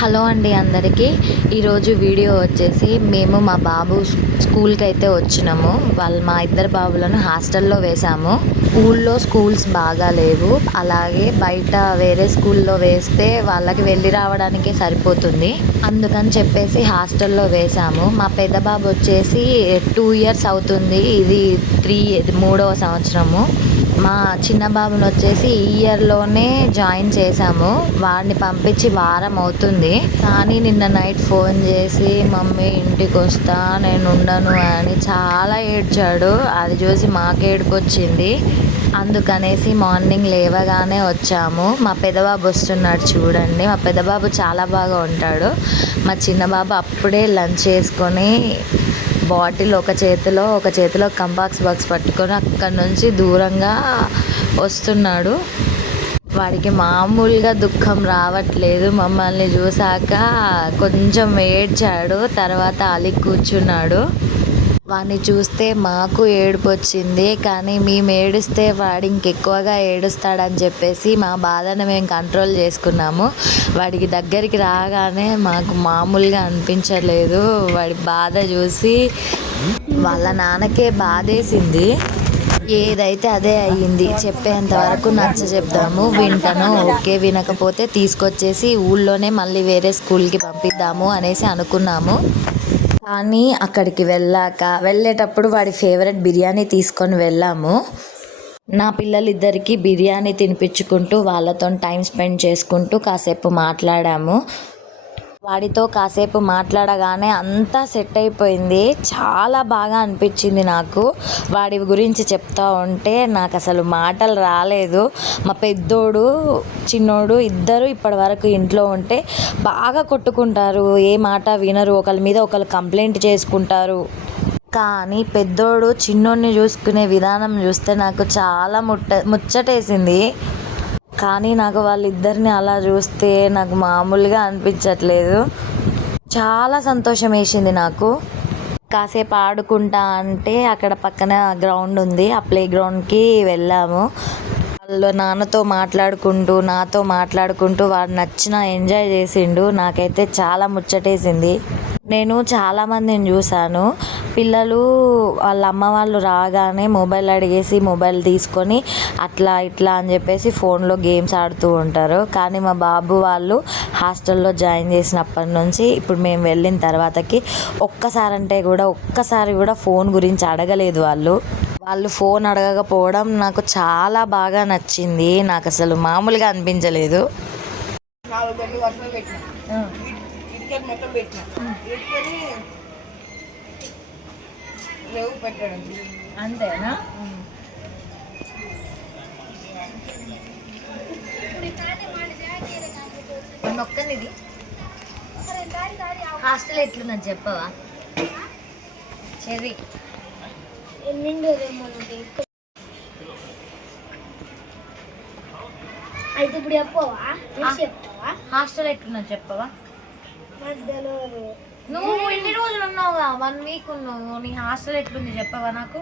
Hello అండి అందరికీ. ఈరోజు వీడియో వచ్చేసి మేము మా బాబు స్కూల్కి అయితే వచ్చినాము. మా ఇద్దరు బాబులను హాస్టల్లో వేసాము. ఊళ్ళో స్కూల్స్ బాగా లేవు, అలాగే బయట వేరే స్కూల్లో వేస్తే వాళ్ళకి వెళ్ళి రావడానికే సరిపోతుంది. అందుకని చెప్పేసి హాస్టల్లో వేసాము. మా పెద్ద బాబు వచ్చేసి 2 years అవుతుంది, ఇది 3వ సంవత్సరము. మా చిన్న బాబుని వచ్చేసి ఈ ఇయర్లోనే జాయిన్ చేశాము. వాడిని పంపించి వారం అవుతుంది, కానీ నిన్న నైట్ ఫోన్ చేసి మమ్మీ ఇంటికి వస్తా, నేను ఉండను అని చాలా ఏడ్చాడు. అది చూసి మాకు ఏడుపు వచ్చింది. అందుకనేసి మార్నింగ్ లేవగానే వచ్చాము. మా పెద్దబాబు వస్తున్నాడు చూడండి. మా పెద్దబాబు చాలా బాగా ఉంటాడు. మా చిన్న బాబు అప్పుడే లంచ్ చేసుకొని బాటిల్ ఒక చేతిలో కంపాక్స్ బాక్స్ పట్టుకొని అక్కడి నుంచి దూరంగా వస్తున్నాడు. వాడికి మామూలుగా దుఃఖం రావట్లేదు. మమ్మల్ని చూసాక కొంచెం ఏడ్చాడు, తర్వాత అలిగి కూర్చున్నాడు. వాడిని చూస్తే మాకు ఏడుపు వచ్చింది, కానీ మేము ఏడిస్తే వాడు ఇంకెక్కువగా ఏడుస్తాడని చెప్పేసి మా బాధను మేము కంట్రోల్ చేసుకున్నాము. వాడికి దగ్గరికి రాగానే మాకు మామూలుగా అనిపించలేదు. వాడి బాధ చూసి వాళ్ళ నాన్నకే బాధేసింది. ఏదైతే అదే అయ్యింది. చెప్పేంత వరకు నచ్చ చెప్దాము, వింటాను. ఓకే, వినకపోతే తీసుకొచ్చేసి ఊళ్ళోనే మళ్ళీ వేరే స్కూల్కి పంపిద్దాము అనేసి అనుకున్నాము. కానీ అక్కడికి వెళ్ళేటప్పుడు వాడి ఫేవరెట్ బిర్యానీ తీసుకొని వెళ్ళాము. నా పిల్లలిద్దరికీ బిర్యానీ తినిపించుకుంటూ వాళ్ళతో టైం స్పెండ్ చేసుకుంటూ కాసేపు మాట్లాడాము. వాడితో కాసేపు మాట్లాడగానే అంతా సెట్ అయిపోయింది. చాలా బాగా అనిపించింది నాకు. వాడి గురించి చెప్తా ఉంటే నాకు అసలు మాటలు రాలేదు. మా పెద్దోడు చిన్నోడు ఇద్దరు ఇప్పటి వరకు ఇంట్లో ఉంటే బాగా కొట్టుకుంటారు, ఏ మాట వినరు, ఒకరి మీద ఒకరు కంప్లైంట్ చేసుకుంటారు. కానీ పెద్దోడు చిన్నోడిని చూసుకునే విధానం చూస్తే నాకు చాలా ముచ్చటేసింది. కానీ నాకు వాళ్ళిద్దరిని అలా చూస్తే నాకు మామూలుగా అనిపించట్లేదు. చాలా సంతోషం వేసింది నాకు. కాసేపు ఆడుకుంటా అంటే అక్కడ పక్కన గ్రౌండ్ ఉంది, ఆ ప్లే గ్రౌండ్కి వెళ్ళాము. వాళ్ళు నాన్నతో మాట్లాడుకుంటూ నాతో మాట్లాడుకుంటూ వాడు నచ్చిన ఎంజాయ్ చేసిండు. నాకైతే చాలా ముచ్చటేసింది. నేను చాలామందిని చూశాను, పిల్లలు వాళ్ళ అమ్మ వాళ్ళు రాగానే మొబైల్ అడిగేసి మొబైల్ తీసుకొని అట్లా ఇట్లా అని చెప్పేసి ఫోన్లో గేమ్స్ ఆడుతూ ఉంటారు. కానీ మా బాబు వాళ్ళు హాస్టల్లో జాయిన్ చేసినప్పటి నుంచి ఇప్పుడు మేము వెళ్ళిన తర్వాతకి ఒక్కసారి కూడా ఫోన్ గురించి అడగలేదు. వాళ్ళు ఫోన్ అడగకపోవడం నాకు చాలా బాగా నచ్చింది. నాకు అసలు మామూలుగా అనిపించలేదు. అంతేనా? ఒక్కనిది హాస్టల్ ఎట్లున్నది చెప్పవా? చెర్రీ అయితే ఇప్పుడు చెప్పవా? హాస్టల్ ఎట్లున్నది చెప్పవా? నువ్వు ఎన్ని రోజులు ఉన్నావుగా? 1 week ఉన్నావు. నీ హాస్టల్ ఎట్లుంది చెప్పవా నాకు?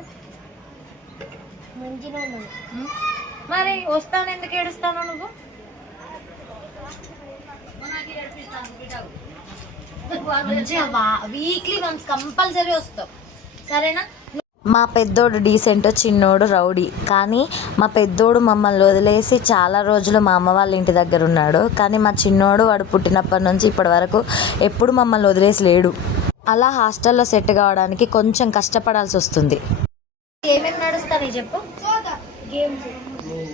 మంచిగా ఉన్నది. మరి వస్తాను ఎందుకు ఏడుస్తాను నువ్వు? వీక్లీ వన్స్ కంపల్సరీ వస్తావు, సరేనా? మా పెద్దోడు డీసెంట్, చిన్నోడు రౌడీ. కానీ మా పెద్దోడు మమ్మల్ని వదిలేసి చాలా రోజులు మా అమ్మ వాళ్ళ ఇంటి దగ్గర ఉన్నాడు. కానీ మా చిన్నోడు వాడు పుట్టినప్పటి నుంచి ఇప్పటి వరకు ఎప్పుడు మమ్మల్ని వదిలేసి లేడు. అలా హాస్టల్లో సెట్ కావడానికి కొంచెం కష్టపడాల్సి వస్తుంది. ఏమేమి నడుస్తాను చెప్పు?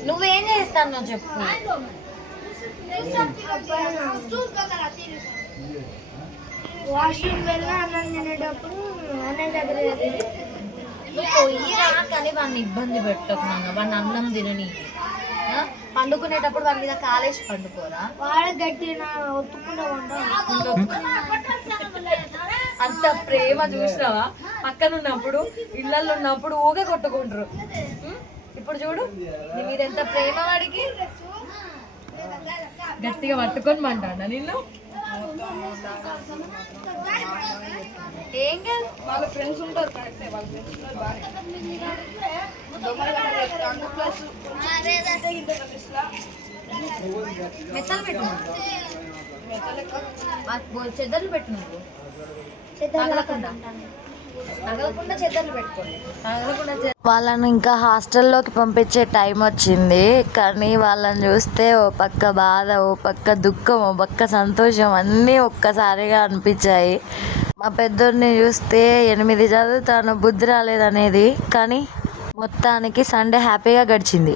నువ్వేం చేస్తాను చెప్పు? వాష్రూమ్ వెళ్ళా, అన్నం తినేటప్పుడు అన్నయ్య దగ్గర పోయిరా, కానీ వాడిని ఇబ్బంది పెట్టకు నాన్న. వాడిని అన్నం తినని, పండుకునేటప్పుడు వాడి మీద కాలేసి పండుకోరా. వాడు గట్టిగా అంత ప్రేమ చూసినావా? పక్కన ఉన్నప్పుడు ఇళ్ళల్లో ఉన్నప్పుడు ఊగా కొట్టుకుంటారు. ఇప్పుడు చూడు నీ మీద ఎంత ప్రేమ. వాడికి గట్టిగా పట్టుకొని మంటాడా నిన్ను? ఏం కాదు, వాళ్ళ ఫ్రెండ్స్ ఉంటారు. మెత్తలు పెట్టు. చెద్దర్లు పెట్టు నువ్వు తగలకుండా చెద్దర్లు పెట్టుకోండి. వాళ్ళని ఇంకా హాస్టల్లోకి పంపించే టైం వచ్చింది. కానీ వాళ్ళని చూస్తే ఓ పక్క బాధ, ఓ పక్క దుఃఖం, ఓ పక్క సంతోషం అన్నీ ఒక్కసారిగా అనిపించాయి. మా పెద్దోడిని చూస్తే 8 చదువుతాను బుద్ధి రాలేదనేది, కానీ మొత్తానికి సండే హ్యాపీగా గడిచింది.